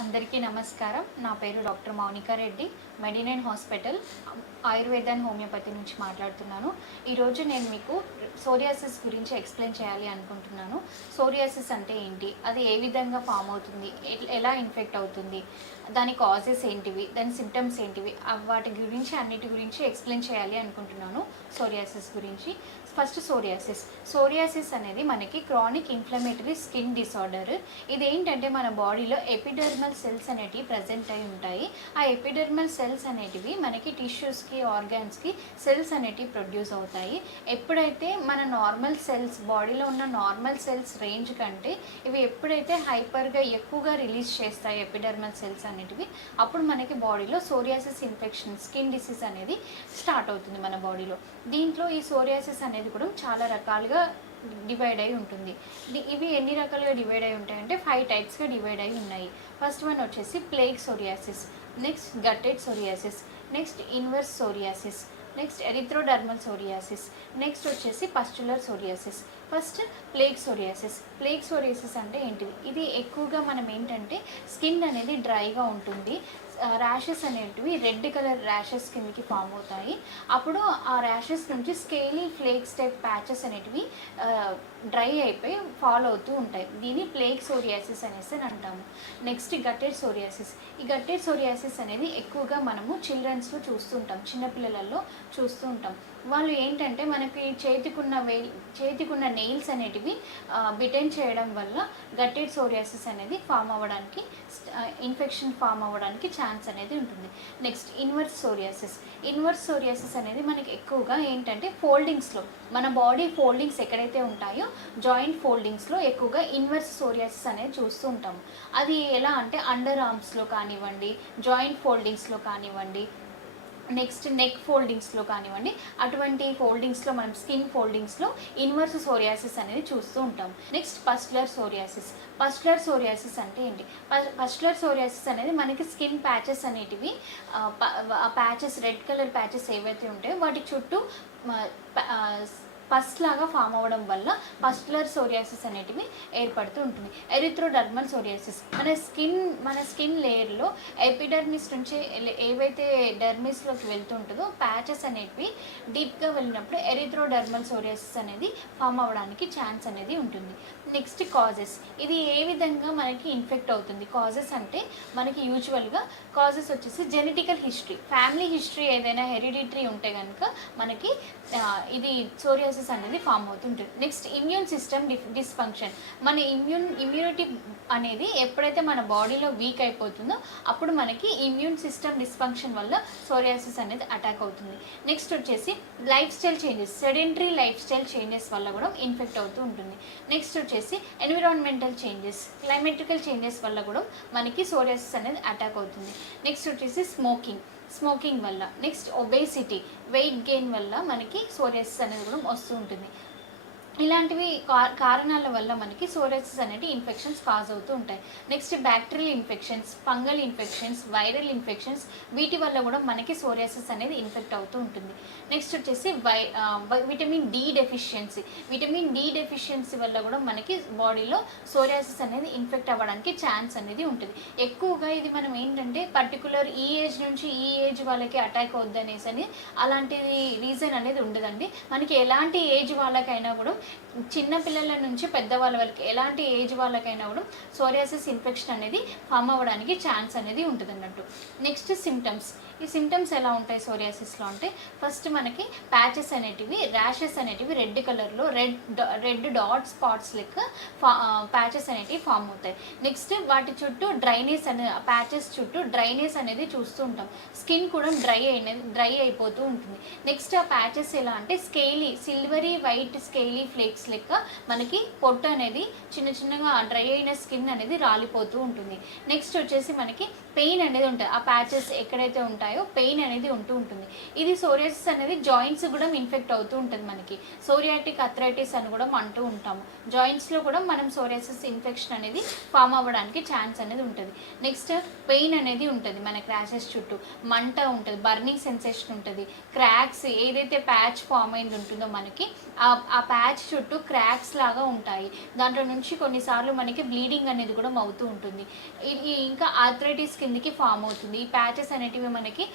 అందరికీ నమస్కారం. నా పేరు doctor Mounika Reddy, Medinine hospital Ayurveda and homeopathy నుంచి మాట్లాడుతున్నాను. ఈరోజు నేను మీకు సోరియాసిస్ గురించి ఎక్స్ప్లెయిన్ చేయాలి అనుకుంటున్నాను. సోరియాసిస్ అంటే ఏంటి, అది ఏ విధంగా ఫామ్ అవుతుంది, ఎలా ఇన్ఫెక్ట్ అవుతుంది, దాని కాజెస్ ఏంటివి, దాని సిమ్టమ్స్ ఏంటివి, వాటి గురించి అన్నిటి గురించి ఎక్స్ప్లెయిన్ చేయాలి అనుకుంటున్నాను. సోరియాసిస్ గురించి ఫస్ట్ సోరియాసిస్ అనేది మనకి క్రానిక్ ఇన్ఫ్లమేటరీ స్కిన్ డిసార్డర్. ఇది ఏంటంటే మన బాడీలో ఎపిడర్మల్ సెల్స్ అనేటివి ప్రజెంట్ అయి ఉంటాయి. ఆ ఎపిడర్మల్ సెల్స్ అనేటివి మనకి టిష్యూస్కి ఆర్గాన్స్కి సెల్స్ అనేటివి ప్రొడ్యూస్ అవుతాయి. ఎప్పుడైతే మన నార్మల్ సెల్స్ బాడీలో ఉన్న నార్మల్ సెల్స్ రేంజ్ కంటే ఇవి ఎప్పుడైతే హైపర్గా ఎక్కువగా రిలీజ్ చేస్తాయి ఎపిడర్మల్ సెల్స్ అనేటివి, అప్పుడు మనకి బాడీలో సోరియాసిస్ ఇన్ఫెక్షన్ స్కిన్ డిసీజ్ అనేది స్టార్ట్ అవుతుంది మన బాడీలో. దీంట్లో ఈ సోరియాసిస్ అనేది కూడా చాలా రకాలుగా డివైడ్ అయి ఉంటుంది. ఇవి ఎన్ని రకాలుగా డివైడ్ అయి ఉంటాయంటే 5 టైప్స్గా డివైడ్ అయి ఉన్నాయి. ఫస్ట్ వన్ వచ్చేసి plaque psoriasis, next guttate psoriasis, next inverse psoriasis, next erythrodermic psoriasis, next వచ్చేసి pustular psoriasis. First plaque psoriasis అంటే ఏంటిది? ఇది ఎక్కువగా మనం ఏంటంటే స్కిన్ అనేది డ్రైగా ఉంటుంది, ర్యాషెస్ అనేటివి రెడ్ కలర్ ర్యాషెస్ కిందకి ఫామ్ అవుతాయి. అప్పుడు ఆ ర్యాషెస్ నుంచి స్కేలీ ఫ్లేక్స్ టైప్ ప్యాచెస్ అనేటివి డ్రై అయిపోయి ఫాల్ అవుతూ ఉంటాయి. దీన్ని ప్లేగ్ సోరియాసిస్ అనేసి అంటాము. Next guttate psoriasis. ఈ గట్టెడ్ సోరియాసిస్ అనేది ఎక్కువగా మనము చిల్డ్రన్స్లో చూస్తుంటాం, చిన్నపిల్లలలో చూస్తూ ఉంటాం. వాళ్ళు ఏంటంటే మనకి చేతికున్న నెయిల్స్ అనేటివి బిటెన్ చేయడం వల్ల గట్టెడ్ సోరియాసిస్ అనేది ఫామ్ అవ్వడానికి, ఇన్ఫెక్షన్ ఫామ్ అవ్వడానికి ఛాన్స్ అనేది ఉంటుంది. నెక్స్ట్ ఇన్వర్స్ సోరియాసిస్ అనేది మనకి ఎక్కువగా ఏంటంటే ఫోల్డింగ్స్లో, మన బాడీ ఫోల్డింగ్స్ ఎక్కడైతే ఉంటాయో జాయింట్ ఫోల్డింగ్స్లో ఎక్కువగా ఇన్వర్స్ సోరియాసిస్ అనేది చూస్తూ ఉంటాము. అది ఎలా అంటే అండర్ ఆర్మ్స్లో కానివ్వండి, జాయింట్ ఫోల్డింగ్స్లో కానివ్వండి, నెక్స్ట్ నెక్ ఫోల్డింగ్స్లో కానివ్వండి, అటువంటి ఫోల్డింగ్స్లో మనం స్కిన్ ఫోల్డింగ్స్లో ఇన్వర్స్ సోరియాసిస్ అనేది చూస్తూ ఉంటాం. నెక్స్ట్ పస్టులర్ సోరియాసిస్ అంటే ఏంటి? పస్టులర్ సోరియాసిస్ అనేది మనకి స్కిన్ ప్యాచెస్ అనేటివి, ఆ ప్యాచెస్ రెడ్ కలర్ ప్యాచెస్ ఏవైతే ఉంటాయో వాటి చుట్టూ పస్ లాగా ఫామ్ అవ్వడం వల్ల పస్టులర్ సోరియాసిస్ అనేటివి ఏర్పడుతూ ఉంటుంది. ఎరిథ్రోడర్మల్ సోరియాసిస్ మన స్కిన్ లేయర్లో ఎపిడర్మిస్ నుంచి ఏవైతే డర్మిస్లోకి వెళ్తుంటుందో ప్యాచెస్ అనేటివి డీప్గా వెళ్ళినప్పుడు ఎరిథ్రోడర్మల్ సోరియాసిస్ అనేది ఫామ్ అవ్వడానికి ఛాన్స్ అనేది ఉంటుంది. Next causes. ఇది ఏ విధంగా మనకి ఇన్ఫెక్ట్ అవుతుంది? కాజెస్ అంటే మనకి యూజువల్గా కాజెస్ వచ్చేసి జెనెటికల్ హిస్టరీ, ఫ్యామిలీ హిస్టరీ ఏదైనా హెరిడిటరీ ఉంటే కనుక మనకి ఇది సోరియాసిస్ అనేది ఫామ్ అవుతుంటుంది. Next immune system dysfunction. మన ఇమ్యూనిటీ అనేది ఎప్పుడైతే మన బాడీలో వీక్ అయిపోతుందో అప్పుడు మనకి ఇమ్యూన్ సిస్టమ్ డిస్ఫంక్షన్ వల్ల సోరియాసిస్ అనేది అటాక్ అవుతుంది. నెక్స్ట్ వచ్చేసి life style changes, sedentary life style changes వల్ల కూడా ఇన్ఫెక్ట్ అవుతూ ఉంటుంది. నెక్స్ట్ వచ్చేసి ఎన్విరాన్మెంటల్ చేంజెస్, క్లైమేటికల్ చేంజెస్ వల్ల కూడా మనకి సోరియాసిస్ అనేది అటాక్ అవుతుంది. నెక్స్ట్ వచ్చేసి స్మోకింగ్ వల్ల, నెక్స్ట్ ఒబేసిటీ, వెయిట్ గెయిన్ వల్ల మనకి సోరియాసిస్ అనేది కూడా వస్తూ ఉంటుంది. ఇలాంటివి కారణాల వల్ల మనకి సోరియాసిస్ అనేవి ఇన్ఫెక్షన్స్ కాజ్ అవుతూ ఉంటాయి. Next bacterial infections, fungal infections, viral infections, వీటి వల్ల కూడా మనకి సోరియాసిస్ అనేది ఇన్ఫెక్ట్ అవుతూ ఉంటుంది. నెక్స్ట్ వచ్చేసి విటమిన్ డి డెఫిషియన్సీ వల్ల కూడా మనకి బాడీలో సోరియాసిస్ అనేది ఇన్ఫెక్ట్ అవ్వడానికి ఛాన్స్ అనేది ఉంటుంది. ఎక్కువగా ఇది మనం ఏంటంటే పర్టికులర్ ఈ ఏజ్ నుంచి ఈ ఏజ్ వాళ్ళకి అటాక్ అవుద్ది అనేసి అని అలాంటి రీజన్ అనేది ఉండదండి. మనకి ఎలాంటి ఏజ్ వాళ్ళకైనా కూడా, చిన్న పిల్లల నుంచి పెద్దవాళ్ళ వరకు ఎలాంటి ఏజ్ వాళ్ళకైనా కూడా సోరియాసిస్ ఇన్ఫెక్షన్ అనేది ఫామ్ అవ్వడానికి ఛాన్స్ అనేది ఉంటుంది అన్నట్టు. Next symptoms. ఈ సిమ్టమ్స్ ఎలా ఉంటాయి సోరియాసిస్లో అంటే, ఫస్ట్ మనకి ప్యాచెస్ అనేటివి, ర్యాషెస్ అనేటివి రెడ్ కలర్లో రెడ్ డాట్ స్పాట్స్ లెక్క ప్యాచెస్ అనేటివి ఫామ్ అవుతాయి. నెక్స్ట్ వాటి చుట్టూ ప్యాచెస్ చుట్టూ డ్రైనెస్ అనేది చూస్తూ ఉంటాం. స్కిన్ కూడా డ్రై అయిపోతూ ఉంటుంది. నెక్స్ట్ ఆ ప్యాచెస్ ఎలా అంటే సిల్వరీ వైట్ స్కేలీ ఫ్లేక్స్ లెక్క మనకి పొట్టు అనేది చిన్నగా డ్రై అయిన స్కిన్ అనేది రాలిపోతూ ఉంటుంది. నెక్స్ట్ వచ్చేసి మనకి పెయిన్ అనేది ఉంటుంది. ఆ ప్యాచెస్ ఎక్కడైతే ఉంటాయో ఉంటాయో పెయిన్ అనేది ఉంటూ ఉంటుంది. ఇది సోరియాసిస్ అనేది జాయింట్స్ కూడా ఇన్ఫెక్ట్ అవుతూ ఉంటుంది. మనకి సోరియాటిక్ అథరైటిస్ అని కూడా అంటూ ఉంటాము. జాయింట్స్లో కూడా మనం సోరియాసిస్ ఇన్ఫెక్షన్ అనేది ఫామ్ అవ్వడానికి ఛాన్స్ అనేది ఉంటుంది. నెక్స్ట్ పెయిన్ అనేది ఉంటుంది, మనకి ర్యాషెస్ చుట్టూ మంట ఉంటుంది, బర్నింగ్ సెన్సేషన్ ఉంటుంది, క్రాక్స్ ఏదైతే ప్యాచ్ ఫామ్ అయింది ఉంటుందో మనకి ఆ ప్యాచ్ చుట్టూ క్రాక్స్ లాగా ఉంటాయి. దాంట్లో నుంచి కొన్నిసార్లు మనకి బ్లీడింగ్ అనేది కూడా అవుతూ ఉంటుంది. ఇది ఇంకా ఆర్థరైటిస్ కిందికి ఫామ్ అవుతుంది. ఈ ప్యాచెస్ అనేటివి మనకి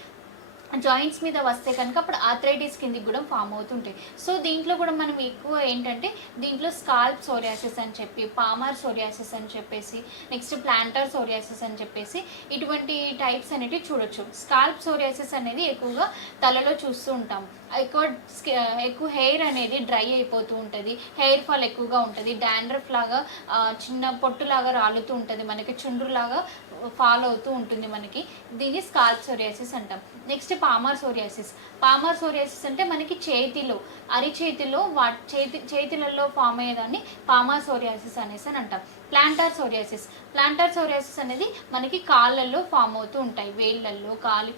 జాయింట్స్ మీద వస్తే కనుక అప్పుడు ఆర్థరైటిస్ కిందికి కూడా ఫామ్ అవుతుంటాయి. సో దీంట్లో కూడా మనం ఎక్కువ ఏంటంటే దీంట్లో స్కాల్ప్ సోరియాసిస్ అని చెప్పి, పామార్ సోరియాసిస్ అని చెప్పేసి, నెక్స్ట్ ప్లాంటర్ సోరియాసిస్ అని చెప్పేసి ఇటువంటి టైప్స్ అనేటివి చూడొచ్చు. స్కాల్ప్ సోరియాసిస్ అనేది ఎక్కువగా తలలో చూస్తూ ఉంటాం. ఎక్కువ హెయిర్ అనేది డ్రై అయిపోతూ ఉంటుంది, హెయిర్ ఫాల్ ఎక్కువగా ఉంటుంది, డాండ్రఫ్ లాగా చిన్న పొట్టులాగా రాలుతూ ఉంటుంది, మనకి చుండ్రులాగా ఫాల్ అవుతూ ఉంటుంది మనకి. దీన్ని స్కాల్ప్ సోరియాసిస్ అంటాం. Next palmar psoriasis. Palmar psoriasis అంటే మనకి చేతిలో, అరిచేతిలో చేతులలో ఫామ్ అయ్యేదాన్ని పామార్ సోరియాసిస్ అనేసి అని అంటాం. Planter psoriasis. ప్లాంటార్ సోరియాసిస్ అనేది మనకి కాళ్ళల్లో ఫామ్ అవుతూ ఉంటాయి, వేళ్ళల్లో,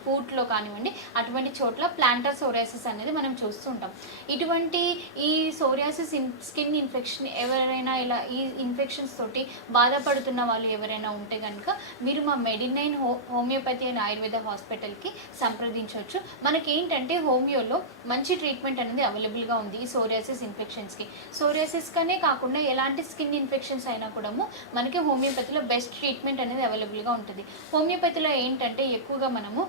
ఫూట్లో కానివ్వండి, అటువంటి చోట్ల ప్లాంటార్ సోరియాసిస్ అనేది మనం చూస్తూ ఉంటాం. ఇటువంటి ఈ సోరియాసిస్ స్కిన్ ఇన్ఫెక్షన్ ఎవరైనా ఇలా ఈ ఇన్ఫెక్షన్స్ తోటి బాధపడుతున్న వాళ్ళు ఎవరైనా ఉంటే కనుక మీరు మా మెడినైన్ హోమియోపతి అండ్ ఆయుర్వేద హాస్పిటల్కి సంప్రదించవచ్చు. మనకి ఏంటంటే హోమియోలో మంచి ట్రీట్మెంట్ అనేది అవైలబుల్గా ఉంది ఈ సోరియాసిస్ ఇన్ఫెక్షన్స్కి. సోరియాసిస్కనే కాకుండా ఎలాంటి స్కిన్ ఇన్ఫెక్షన్స్ అయినా కూడా మనకి హోమియోపతిలో బెస్ట్ ట్రీట్మెంట్ అనేది అవైలబుల్గా ఉంటుంది. హోమియోపతిలో ఏంటంటే ఎక్కువగా మనము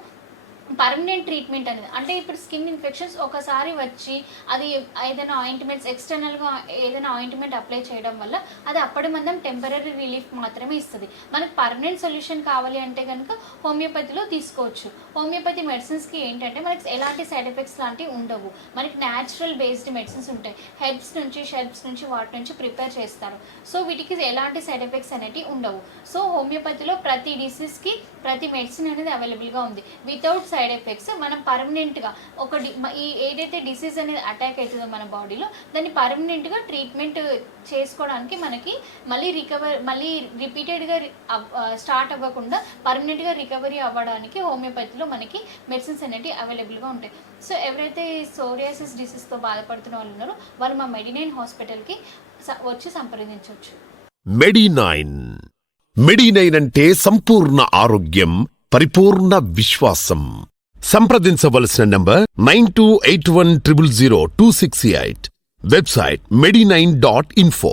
పర్మనెంట్ ట్రీట్మెంట్ అనేది, అంటే ఇప్పుడు స్కిన్ ఇన్ఫెక్షన్స్ ఒకసారి వచ్చి అది ఏదైనా ఆయింట్మెంట్స్ ఎక్స్టర్నల్గా ఏదైనా ఆయింట్మెంట్ అప్లై చేయడం వల్ల అది అప్పటి మందం టెంపరీ రిలీఫ్ మాత్రమే ఇస్తుంది. మనకి పర్మనెంట్ సొల్యూషన్ కావాలి అంటే కనుక హోమియోపతిలో తీసుకోవచ్చు. హోమియోపతి మెడిసిన్స్కి ఏంటంటే మనకి ఎలాంటి సైడ్ ఎఫెక్ట్స్ లాంటివి ఉండవు. మనకి న్యాచురల్ బేస్డ్ మెడిసిన్స్ ఉంటాయి, హెర్బ్స్ నుంచి వాటి నుంచి ప్రిపేర్ చేస్తారు. సో వీటికి ఎలాంటి సైడ్ ఎఫెక్ట్స్ అనేవి ఉండవు. సో హోమియోపతిలో ప్రతి డిసీజ్కి ప్రతి మెడిసిన్ అనేది అవైలబుల్గా ఉంది వితౌట్ సైడ్ ఎఫెక్ట్స్. మనం పర్మనెంట్గా ఈ ఏదైతే డిసీజ్ అనేది అటాక్ అవుతుందో మన బాడీలో దాన్ని పర్మనెంట్గా ట్రీట్మెంట్ చేసుకోవడానికి మనకి మళ్ళీ రిపీటెడ్గా స్టార్ట్ అవ్వకుండా పర్మనెంట్గా రికవరీ అవ్వడానికి హోమియోపతిలో మనకి మెడిసిన్స్ అనేవి అవైలబుల్గా ఉంటాయి. సో ఎవరైతే సోరియాసిస్ డిసీజ్తో బాధపడుతున్న వాళ్ళు ఉన్నారో వాళ్ళు మా మెడినైన్ హాస్పిటల్కి వచ్చి సంప్రదించవచ్చు. మెడినైన్ అంటే సంపూర్ణ ఆరోగ్యం, పరిపూర్ణ విశ్వాసం. సంప్రదించవలసిన నంబర్ 9281000268. Website medinine.info.